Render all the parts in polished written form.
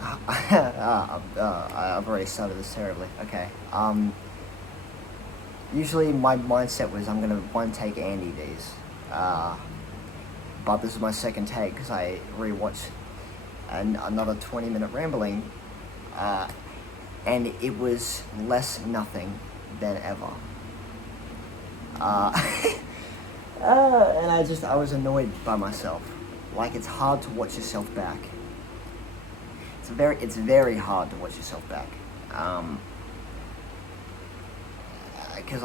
I've already started this terribly. Okay. Usually my mindset was I'm gonna one take Andy these, but this is my second take because I rewatched another 20-minute rambling, and it was less nothing than ever. And I was annoyed by myself. Like, it's hard to watch yourself back. It's very hard to watch yourself back. Because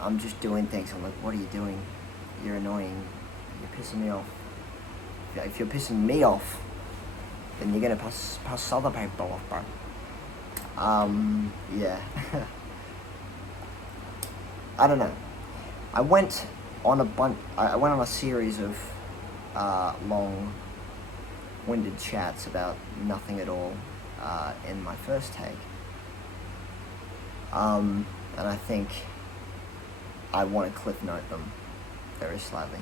I'm just doing things. I'm like, what are you doing? You're annoying. You're pissing me off. If you're pissing me off, then you're gonna piss other people off, bro. Yeah. I don't know. I went on a series of long-winded chats about nothing at all in my first take. And I think I want to cliff note them very slightly.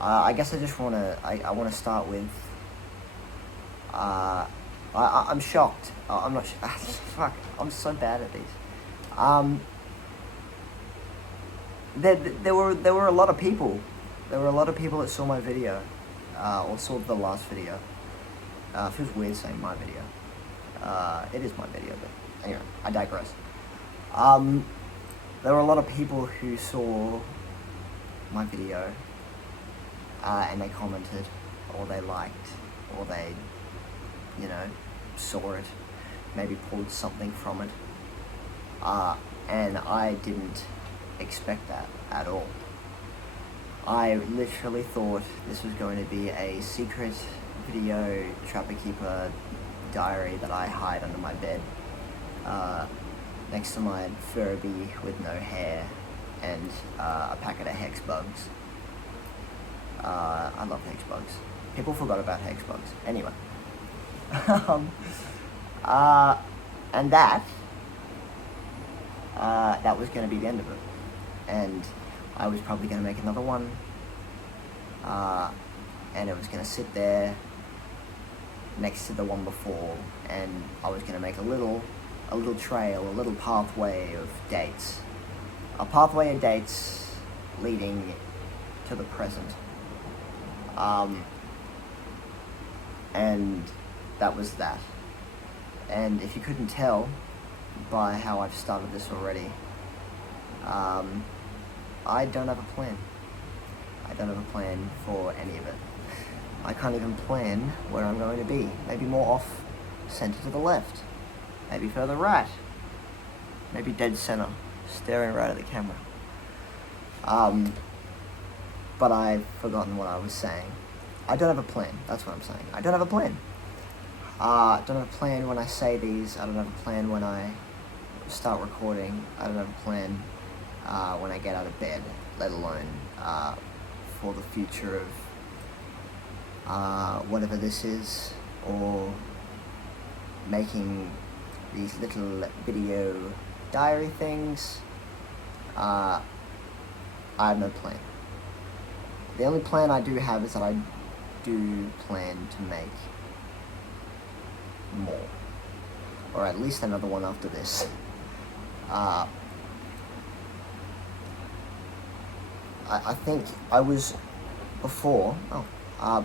I guess I just want to. I want to start with. I'm shocked. I'm not. Fuck. I'm so bad at these. There were a lot of people. There were a lot of people that saw my video, or saw the last video. It feels weird saying my video. It is my video, but anyway, I digress. There were a lot of people who saw my video, and they commented, or they liked, or they, saw it, maybe pulled something from it, and I didn't expect that at all. I literally thought this was going to be a secret video Trapper Keeper diary that I hide under my bed, next to my Furby with no hair and a packet of hex bugs. I love hex bugs. People forgot about hex bugs. Anyway. And that was going to be the end of it. And I was probably going to make another one, and it was going to sit there next to the one before, and I was going to make a little trail, a little pathway of dates. A pathway of dates leading to the present. And that was that. And if you couldn't tell by how I've started this already, I don't have a plan. I don't have a plan for any of it. I can't even plan where I'm going to be. Maybe more off center to the left. Maybe further right. Maybe dead center, staring right at the camera. But I've forgotten what I was saying. I don't have a plan. That's what I'm saying. I don't have a plan. I don't have a plan when I say these. I don't have a plan when I start recording. I don't have a plan when I get out of bed, let alone for the future of whatever this is, or making these little video diary things. I have no plan. The only plan I do have is that I do plan to make more, or at least another one after this. I think I was before I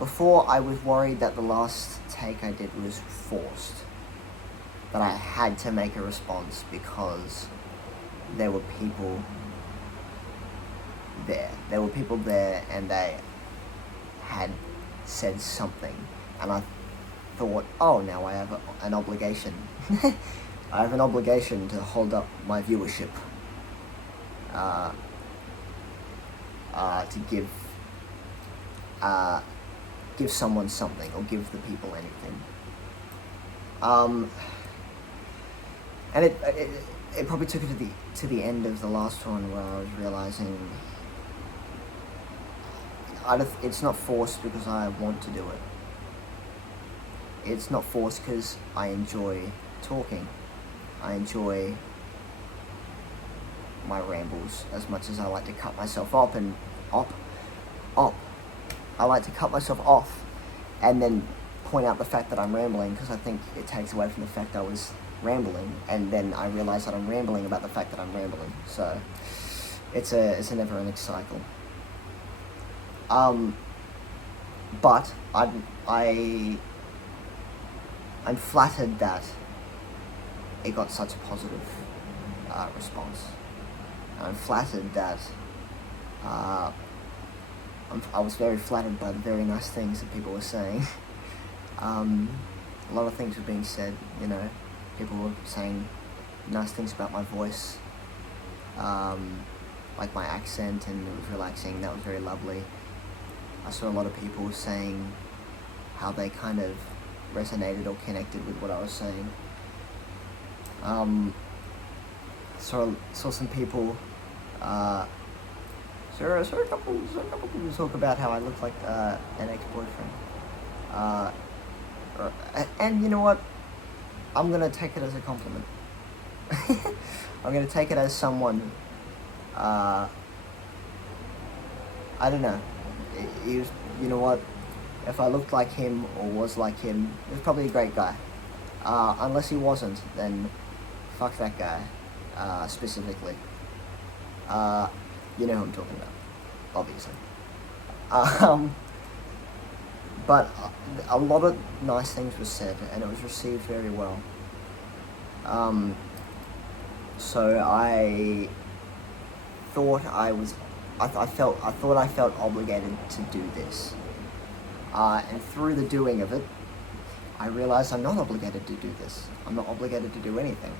was worried that the last take I did was forced, that I had to make a response because there were people there. There were people there and they had said something, and I thought, oh, now I have an obligation. I have an obligation to hold up my viewership, to give someone something, or give the people anything. And it probably took it to the end of the last one where I was realizing it's not forced because I want to do it. It's not forced because I enjoy talking. I enjoy my rambles as much as I like to cut myself up and I like to cut myself off and then point out the fact that I'm rambling, because I think it takes away from the fact I was rambling, and then I realise that I'm rambling about the fact that I'm rambling. So it's a never-ending cycle. But I'm flattered that it got such a positive response. I'm flattered that I was very flattered by the very nice things that people were saying. A lot of things were being said, you know. People were saying nice things about my voice, like my accent, and it was relaxing. That was very lovely. I saw a lot of people saying how they kind of resonated or connected with what I was saying. Saw some people. Saw a couple people talk about how I look like an ex-boyfriend. And you know what? I'm gonna take it as a compliment. I'm gonna take it as someone. I don't know. You know what? If I looked like him or was like him, he was probably a great guy. Unless he wasn't, then fuck that guy. Specifically. You know who I'm talking about, obviously. But a lot of nice things were said, and it was received very well. So I thought I felt obligated to do this. And through the doing of it, I realized I'm not obligated to do this. I'm not obligated to do anything,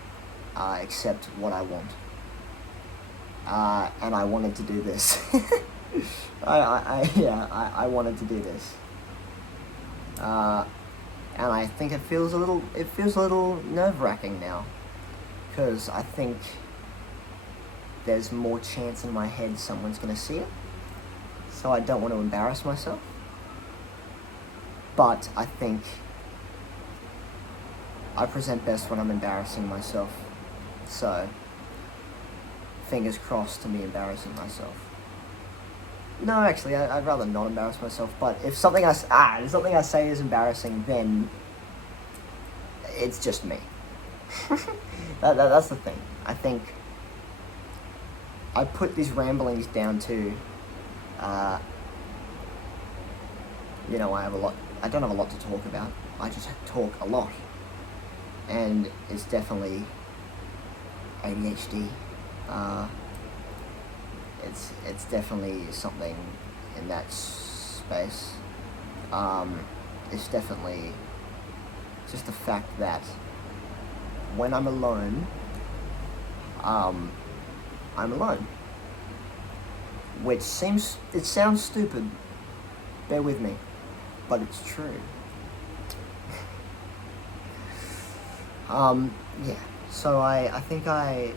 except what I want. And I wanted to do this. I wanted to do this. And I think it feels a little nerve-wracking now, because I think there's more chance in my head someone's gonna see it, so I don't want to embarrass myself. But I think I present best when I'm embarrassing myself, so fingers crossed to me embarrassing myself. No, actually, I'd rather not embarrass myself, but if something I say is embarrassing, then it's just me. That's the thing. I think I put these ramblings down to, I don't have a lot to talk about. I just talk a lot. And it's definitely ADHD. It's definitely something in that space. It's definitely just the fact that when I'm alone, I'm alone. Which sounds stupid, bear with me, but it's true. So I think I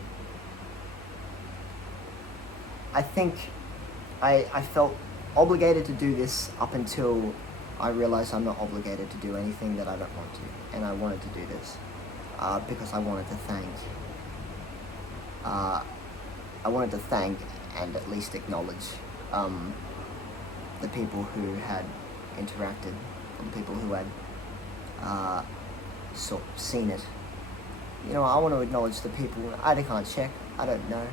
felt obligated to do this up until I realized I'm not obligated to do anything that I don't want to, and I wanted to do this because I wanted to thank and at least acknowledge the people who had interacted, the people who had seen it. You know, I want to acknowledge the people. I can't check. I don't know.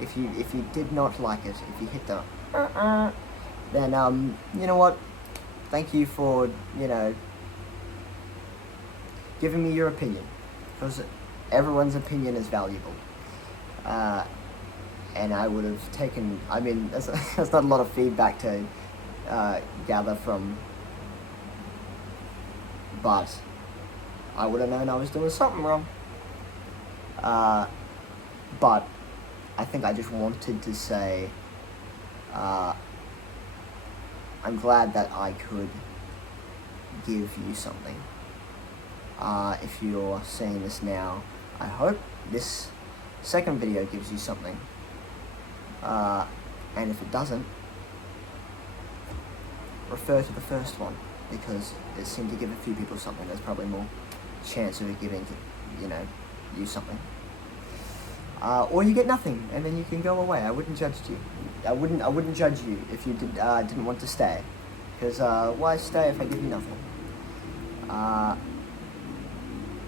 If you did not like it, if you hit the then you know what? Thank you for giving me your opinion, because everyone's opinion is valuable. And I would have taken. I mean, that's not a lot of feedback to gather from, but I would have known I was doing something wrong. But I think I just wanted to say, I'm glad that I could give you something. If you're seeing this now, I hope this second video gives you something. And if it doesn't, refer to the first one, because it seemed to give a few people something. There's probably more chance of it giving you something. Or you get nothing, and then you can go away. I wouldn't judge you. I wouldn't judge you if you didn't want to stay, because why stay if I give you nothing?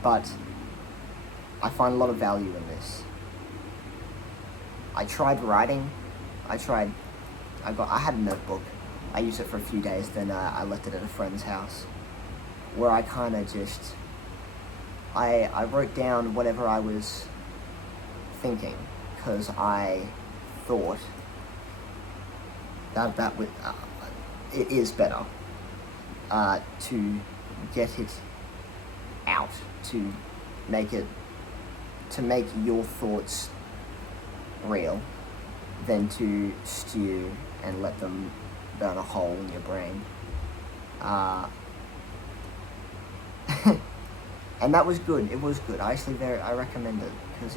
But I find a lot of value in this. I tried writing. I had a notebook. I used it for a few days, then I left it at a friend's house, where I kind of just, I wrote down whatever I was thinking, because I thought that would, it is better to get it out, to make your thoughts real, than to stew and let them burn a hole in your brain. And that was good. It was good. I recommend it, because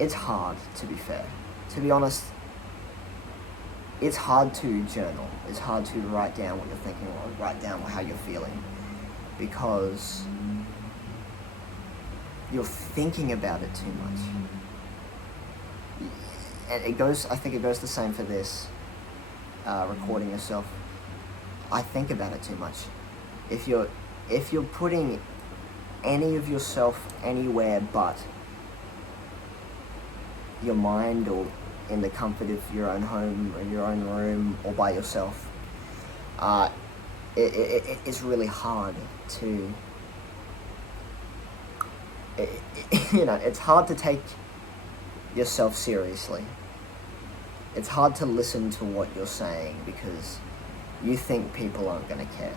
it's hard, to be fair. To be honest, it's hard to journal. It's hard to write down what you're thinking, or write down how you're feeling, because you're thinking about it too much. And I think it goes the same for this, recording yourself. I think about it too much. If you're putting any of yourself anywhere but your mind, or in the comfort of your own home, or your own room, or by yourself, it's really hard to, it's hard to take yourself seriously. It's hard to listen to what you're saying, because you think people aren't going to care.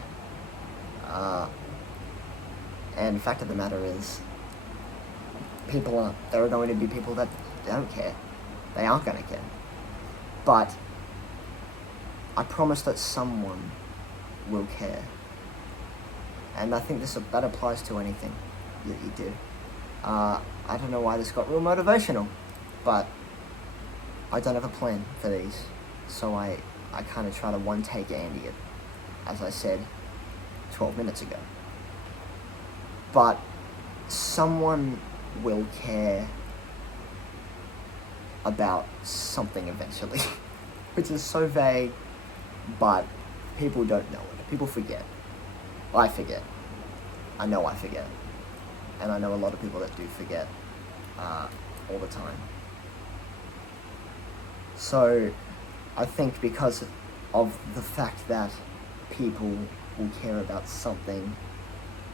And the fact of the matter is, people aren't. There are going to be people that don't care. They aren't going to care. But I promise that someone will care. And I think that applies to anything that you do. I don't know why this got real motivational, but I don't have a plan for these. So I kind of try to one-take Andy it, as I said 12 minutes ago. But someone will care about something eventually, which is so vague, but people don't know it. People forget. I forget. I know I forget. And I know a lot of people that do forget all the time. So I think because of the fact that people will care about something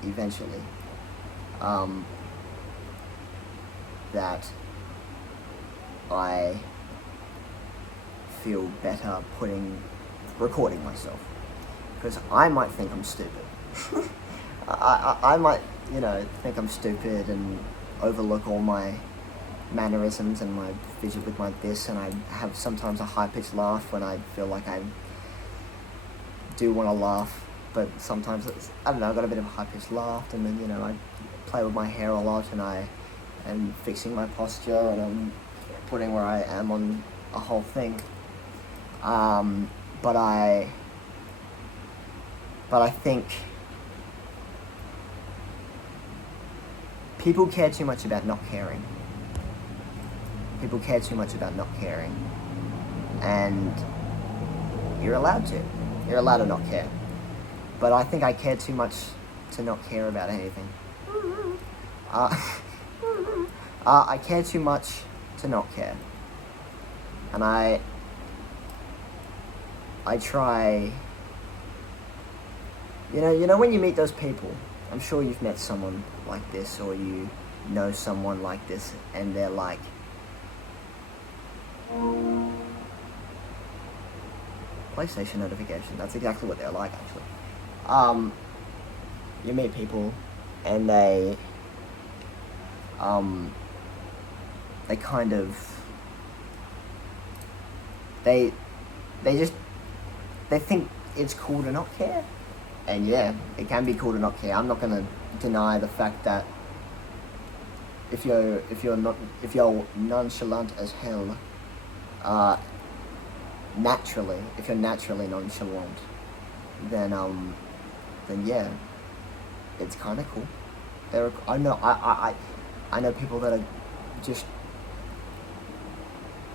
eventually, that I feel better recording myself, because I might think I'm stupid. I might, think I'm stupid and overlook all my mannerisms and my vision with my this, and I have sometimes a high-pitched laugh when I feel like I do want to laugh, but sometimes I've got a bit of a high-pitched laugh, and then, I play with my hair a lot, and I am fixing my posture, and I'm putting where I am on a whole thing. But I think people care too much about not caring. People care too much about not caring. And you're allowed to. You're allowed to not care. But I think I care too much to not care about anything. I care too much to not care. And I try, when you meet those people, I'm sure you've met someone like this, or you know someone like this, and they're like, PlayStation notification. That's exactly what they're like, actually. You meet people, and they kind of, they think it's cool to not care. And yeah, it can be cool to not care. I'm not gonna deny the fact that if you're nonchalant as hell, if you're naturally nonchalant, then yeah, it's kind of cool. I know people that are just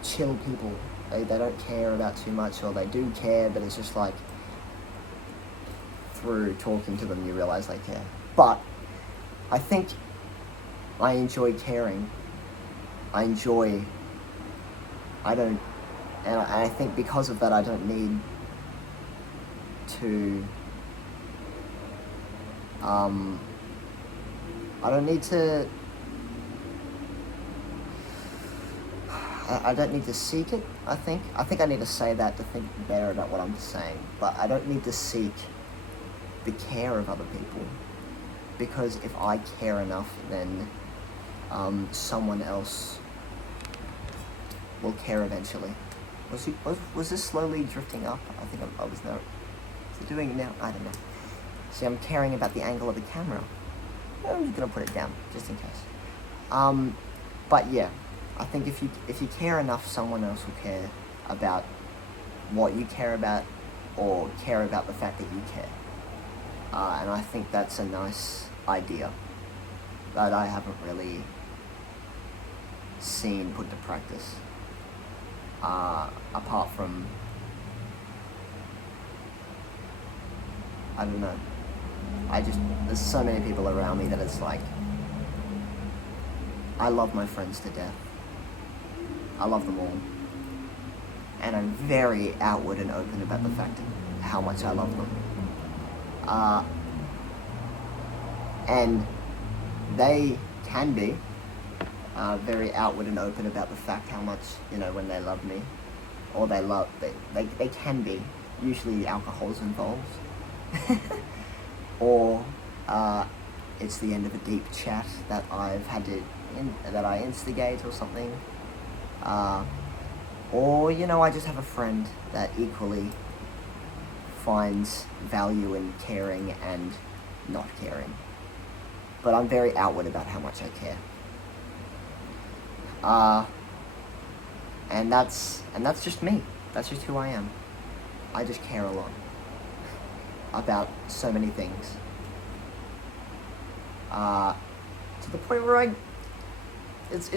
chill people. They don't care about too much, or they do care, but it's just like, through talking to them, you realize they care. But I think I enjoy caring. I think because of that, I don't need to, I don't need to seek it, I think. I think I need to say that to think better about what I'm saying. But I don't need to seek the care of other people. Because if I care enough, then someone else will care eventually. Was this slowly drifting up? I think I was now. Is it doing it now? I don't know. See, I'm caring about the angle of the camera. I'm just gonna put it down, just in case. But yeah, I think if you care enough, someone else will care about what you care about, or care about the fact that you care. And I think that's a nice idea that I haven't really seen put to practice. Apart from, I don't know, there's so many people around me that it's like, I love my friends to death. I love them all. And I'm very outward and open about the fact of how much I love them. And they can be very outward and open about the fact how much, when they love me, or they can be. Usually alcohol's involved. Or it's the end of a deep chat that I've had that I instigate or something. Or, I just have a friend that equally finds value in caring and not caring. But I'm very outward about how much I care. And that's just me. That's just who I am. I just care a lot about so many things. To the point where it's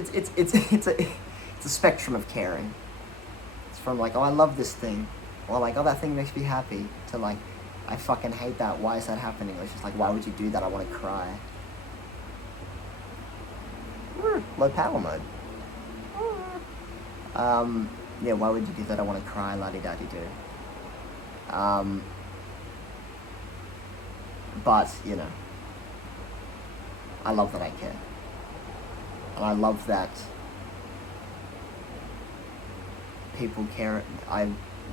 a spectrum of caring. It's from like, oh, I love this thing, or like, oh, that thing makes me happy, to like, I fucking hate that. Why is that happening? Or it's just like, why would you do that? I want to cry. Low power mode. Yeah, why would you do that? I want to cry, la-di-da-di-do. But, I love that I care. And I love that people care. I,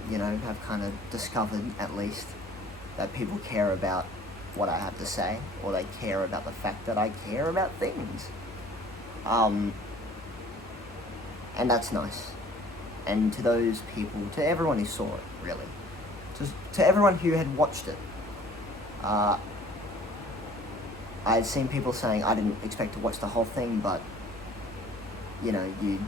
have kind of discovered, at least, that people care about what I have to say, or they care about the fact that I care about things. And that's nice. And to those people, to everyone who saw it, really, to everyone who had watched it, I had seen people saying, I didn't expect to watch the whole thing, but, I don't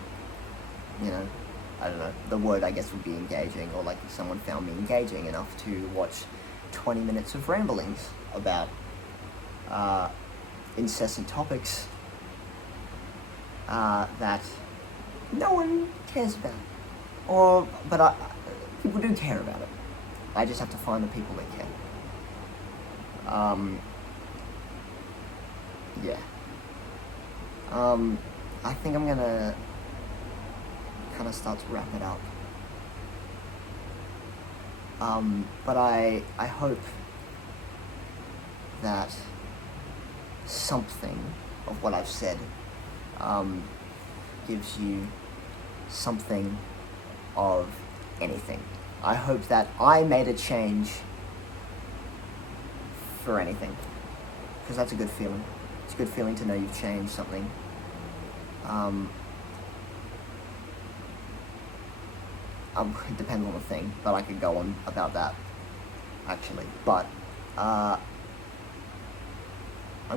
know, the word I guess would be engaging, or like if someone found me engaging enough to watch 20 minutes of ramblings about incessant topics that no one cares about. But people do care about it. I just have to find the people that care. Yeah. I think I'm gonna kind of start to wrap it up. But I hope that something of what I've said gives you something of anything. I hope that I made a change for anything, because that's a good feeling. It's a good feeling to know you've changed something. It depends on the thing, but I could go on about that, actually. But I'm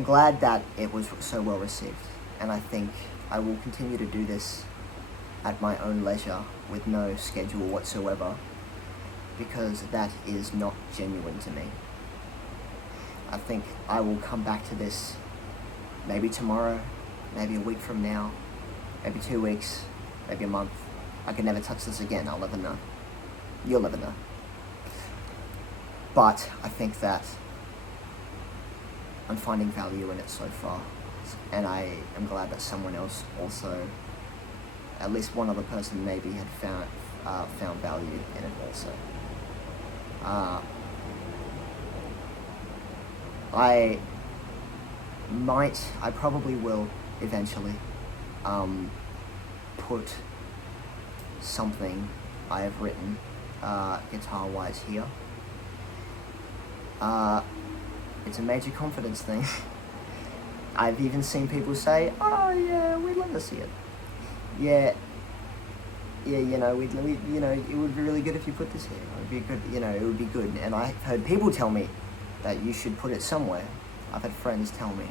glad that it was so well received, and I think I will continue to do this at my own leisure with no schedule whatsoever, because that is not genuine to me. I think I will come back to this maybe tomorrow, maybe a week from now, maybe 2 weeks, maybe a month. I could never touch this again. I'll never know. You'll never know. But I think that I'm finding value in it so far, and I am glad that someone else also, at least one other person maybe, had found value in it also. I probably will eventually put something I have written guitar-wise here. It's a major confidence thing. I've even seen people say, "Oh yeah, we'd love to see it." Yeah, you know, it would be really good if you put this here. It would be good, it would be good. And I've heard people tell me that you should put it somewhere. I've had friends tell me,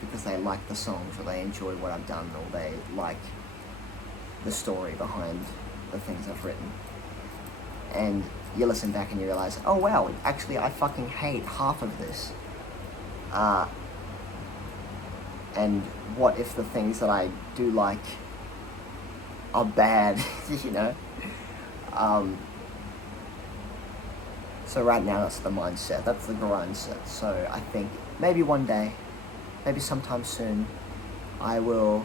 because they like the songs, or they enjoy what I've done, or they like the story behind the things I've written. And you listen back and you realize, oh wow, actually I fucking hate half of this. And what if the things that I do like are bad, you know? So right now that's the mindset, that's the grindset. So I think maybe one day, maybe sometime soon, I don't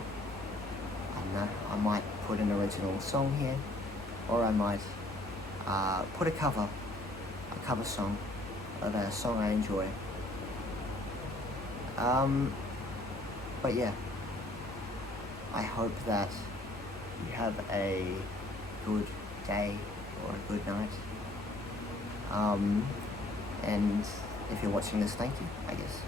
know, I might put an original song here, or I might put a cover song of a song I enjoy. But yeah, I hope that you have a good day or a good night. And if you're watching this, thank you, I guess.